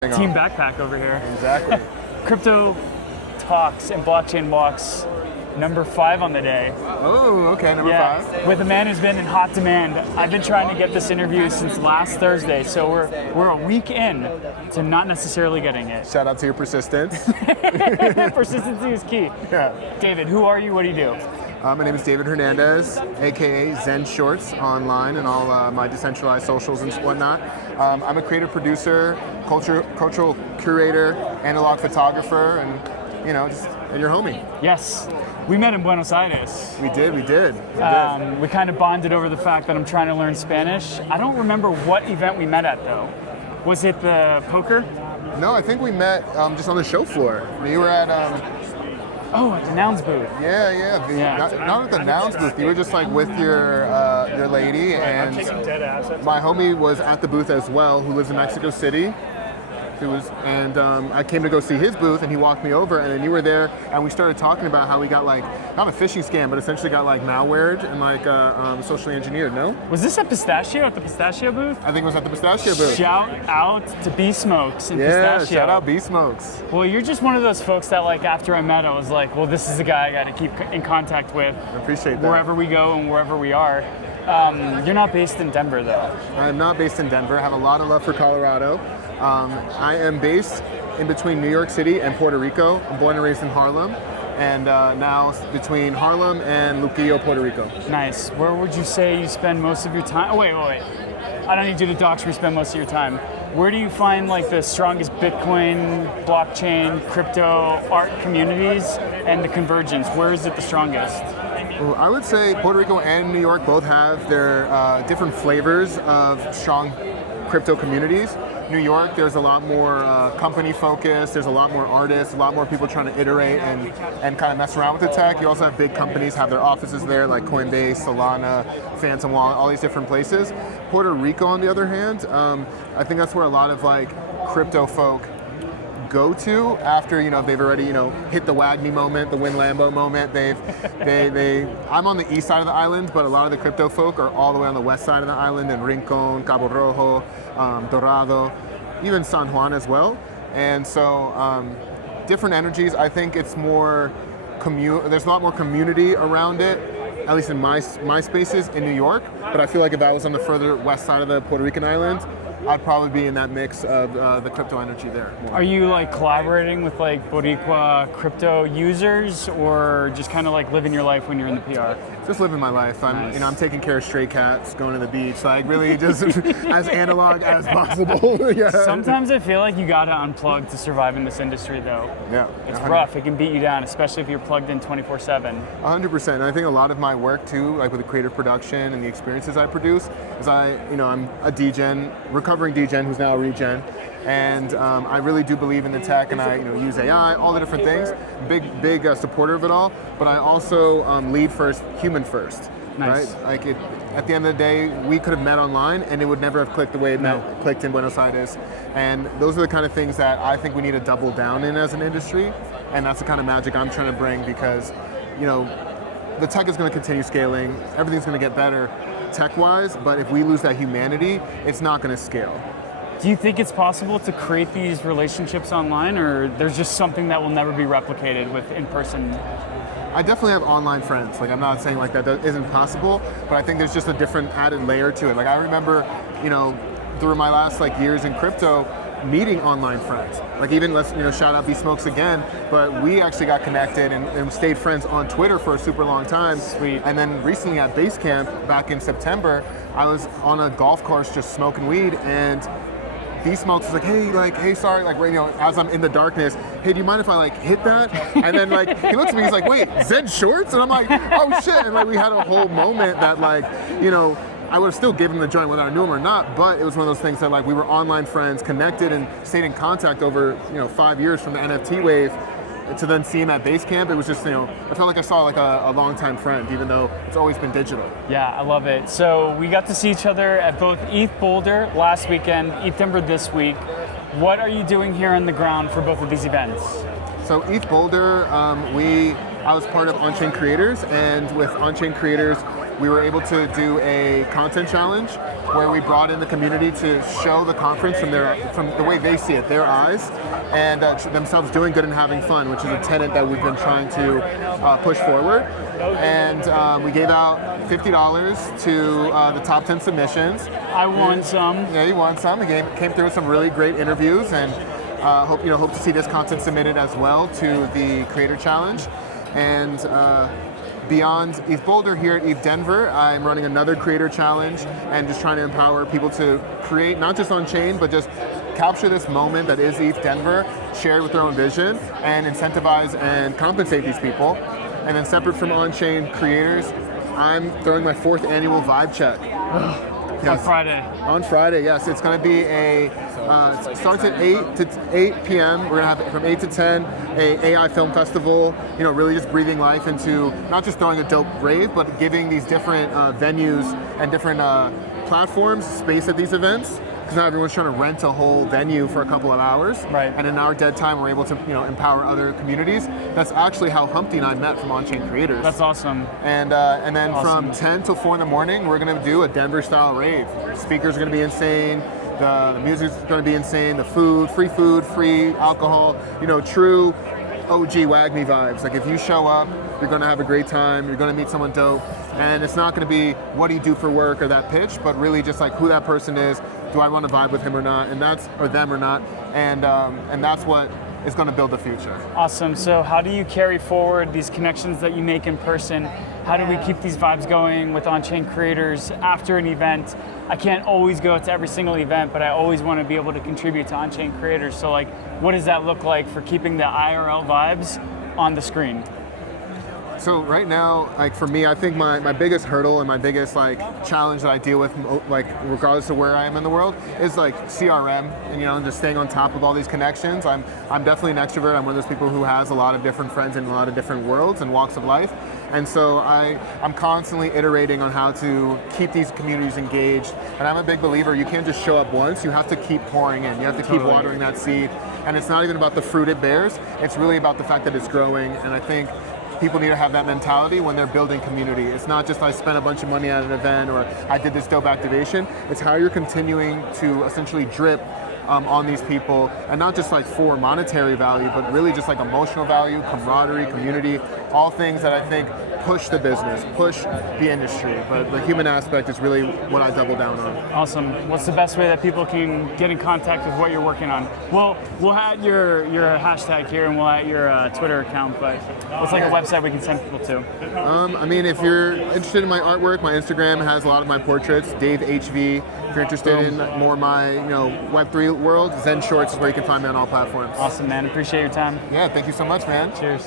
Team Backpack over here. Exactly. Crypto talks and blockchain walks, number 5 on the day. Oh, okay, number 5. With a man who's been in hot demand. I've been trying to get this interview since last Thursday, so we're a week in to not necessarily getting it. Shout out to your persistence. Persistency is key. Yeah. David, who are you? What do you do? My name is David Hernandez, aka ZenShortz online and all my decentralized socials and whatnot. I'm a creative producer, cultural curator, analog photographer, and just your homie. Yes. We met in Buenos Aires. We did. We kind of bonded over the fact that I'm trying to learn Spanish. I don't remember what event we met at though. Was it the poker? No, I think we met just on the show floor. You were at at the Nouns booth. Yeah. Not at the Nouns booth. You were just like with your lady, and my homie was at the booth as well, who lives in Mexico City. I came to go see his booth, and he walked me over, and then you were there, and we started talking about how we got not a phishing scam, but essentially got malwared and socially engineered. No? Was this at Pistachio, at the Pistachio booth? I think it was at the Pistachio booth. Shout out to B Smokes in Pistachio. Yeah, shout out B Smokes. Well, you're just one of those folks that after I met, I was like, well, this is the guy I got to keep in contact with. I appreciate that. Wherever we go and wherever we are. You're not based in Denver, though. I am not based in Denver. I have a lot of love for Colorado. I am based in between New York City and Puerto Rico. I'm born and raised in Harlem, and now between Harlem and Luquillo, Puerto Rico. Nice. Where would you say you spend most of your time? Oh, wait. I don't need you to dox where you spend most of your time. Where do you find the strongest Bitcoin, blockchain, crypto, art communities and the convergence? Where is it the strongest? Well, I would say Puerto Rico and New York both have their different flavors of strong crypto communities. New York, there's a lot more company focus, there's a lot more artists, a lot more people trying to iterate and kind of mess around with the tech. You also have big companies have their offices there, like Coinbase, Solana, Phantom Wallet, all these different places. Puerto Rico, on the other hand, I think that's where a lot of crypto folk go to after they've already hit the WAGMI moment, the Win Lambo moment. I'm on the east side of the island, but a lot of the crypto folk are all the way on the west side of the island in Rincon, Cabo Rojo, Dorado, even San Juan as well. And so different energies. I think it's more there's a lot more community around it, at least in my spaces in New York. But I feel like if I was on the further west side of the Puerto Rican island, I'd probably be in that mix of the crypto energy there. Are you collaborating with Boricua crypto users, or just kind of living your life when you're in the PR? Just living my life. Nice. I'm taking care of stray cats, going to the beach, really just as analog as possible. Yeah. Sometimes I feel like you gotta unplug to survive in this industry, though. Yeah. It's rough. It can beat you down, especially if you're plugged in 24/7. 100%. And I think a lot of my work too, with the creative production and the experiences I produce, is I'm a degen, recovering degen who's now a regen. And I really do believe in the tech, and I use AI, all the different things. Big supporter of it all. But I also lead first, human first. Nice. Right? At the end of the day, we could have met online, and it would never have clicked the way it clicked in Buenos Aires. And those are the kind of things that I think we need to double down in as an industry. And that's the kind of magic I'm trying to bring, because the tech is going to continue scaling. Everything's going to get better tech-wise, but if we lose that humanity, it's not going to scale. Do you think it's possible to create these relationships online, or there's just something that will never be replicated with in-person? I definitely have online friends. I'm not saying that isn't possible, but I think there's just a different added layer to it. I remember, through my last years in crypto, meeting online friends. Even let's shout out B Smokes again, but we actually got connected and stayed friends on Twitter for a super long time. Sweet. And then recently at Basecamp back in September, I was on a golf course just smoking weed, and B Smokes was hey, sorry, as I'm in the darkness, hey, do you mind if I hit that? And then he looks at me, he's like, wait, ZenShortz? And I'm like, oh shit. And we had a whole moment that I would have still given him the joint whether I knew him or not, but it was one of those things that we were online friends, connected and stayed in contact over 5 years from the NFT wave to then see him at Basecamp. It was just, I felt like I saw a longtime friend, even though it's always been digital. Yeah, I love it. So we got to see each other at both ETH Boulder last weekend, ETH Denver this week. What are you doing here on the ground for both of these events? So ETH Boulder, I was part of On-Chain Creators, and with On-Chain Creators, we were able to do a content challenge where we brought in the community to show the conference from the way they see it, their eyes, and themselves doing good and having fun, which is a tenet that we've been trying to push forward. And we gave out $50 to the top 10 submissions. I won some. Yeah, you won some. We came through with some really great interviews, and hope to see this content submitted as well to the Creator Challenge. And beyond ETH Boulder, here at ETH Denver, I'm running another Creator Challenge and just trying to empower people to create, not just on-chain, but just capture this moment that is ETH Denver, share it with their own vision, and incentivize and compensate these people. And then separate from on-chain creators, I'm throwing my 4th annual Vibe Check. Yes. On Friday. On Friday, yes. It's going to be it starts at 8 p.m. We're going to have from 8 to 10 a AI film festival, really just breathing life into not just throwing a dope rave, but giving these different venues and different platforms space at these events. Because now everyone's trying to rent a whole venue for a couple of hours. Right. And in our dead time, we're able to empower other communities. That's actually how Humpty and I met from on-chain creators. That's awesome. And then from 10 till 4 in the morning, we're going to do a Denver-style rave. Speakers are going to be insane. The music's going to be insane. The food, free alcohol. True OG WAGMI vibes. Like if you show up, you're going to have a great time. You're going to meet someone dope. And it's not going to be what do you do for work or that pitch, but really just like who that person is. Do I want to vibe with him or not? And them or not? And that's what is going to build the future. Awesome. So how do you carry forward these connections that you make in person? How do we keep these vibes going with on-chain creators after an event? I can't always go to every single event, but I always want to be able to contribute to on-chain creators. So what does that look like for keeping the IRL vibes on the screen? So right now, for me, I think my biggest hurdle and my biggest challenge that I deal with, regardless of where I am in the world, is CRM and just staying on top of all these connections. I'm definitely an extrovert. I'm one of those people who has a lot of different friends in a lot of different worlds and walks of life, and so I'm constantly iterating on how to keep these communities engaged. And I'm a big believer. You can't just show up once. You have to keep pouring in. You have to keep watering that seed. And it's not even about the fruit it bears. It's really about the fact that it's growing. And I think people need to have that mentality when they're building community. It's not just I spent a bunch of money at an event or I did this dope activation. It's how you're continuing to essentially drip on these people, and not just for monetary value, but really just emotional value, camaraderie, community, all things that I think push the business, push the industry. But the human aspect is really what I double down on. Awesome. What's the best way that people can get in contact with what you're working on? Well, we'll add your hashtag here and we'll add your Twitter account, but what's a website we can send people to? If you're interested in my artwork, my Instagram has a lot of my portraits, Dave HV. If you're interested in more of my Web3 world, ZenShortz is where you can find me on all platforms. Awesome, man. Appreciate your time. Yeah, thank you so much, man. Cheers.